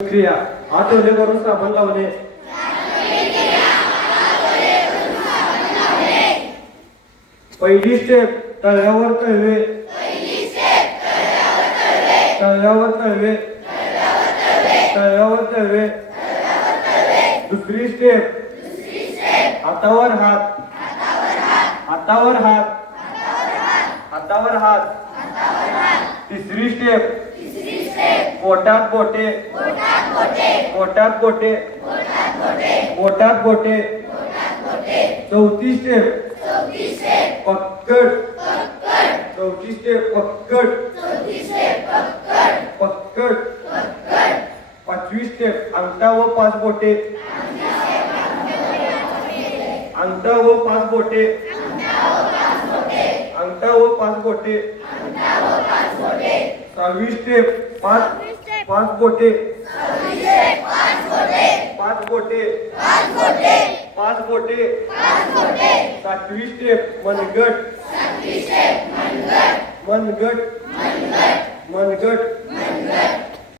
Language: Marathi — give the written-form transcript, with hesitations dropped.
क्रिया आठवले करून साबण लावणे. पहिली स्टेप तळ्यावर तळवे. तळ्यावर तळवे. तळ्यावर तळवे. दुसरी स्टेप हातावर हात. हातावर हात. हातावर हात. तिसरी स्टेप बोटात बोटे. बोटात बोटे. बोटात बोटे. चौथी स्टेप पक्कड. चौथी स्टेप पक्कड. पक्कड. पाचवी स्टेप अंगठा व पाच बोटे. अंगठा व पाच बोटे. अंगठा व पाच बोटे. सहावी स्टेप पाच बोटे. पाच बोटे. पाच बोटे. सातवी स्टेप मनगट. मनगट. मनगट.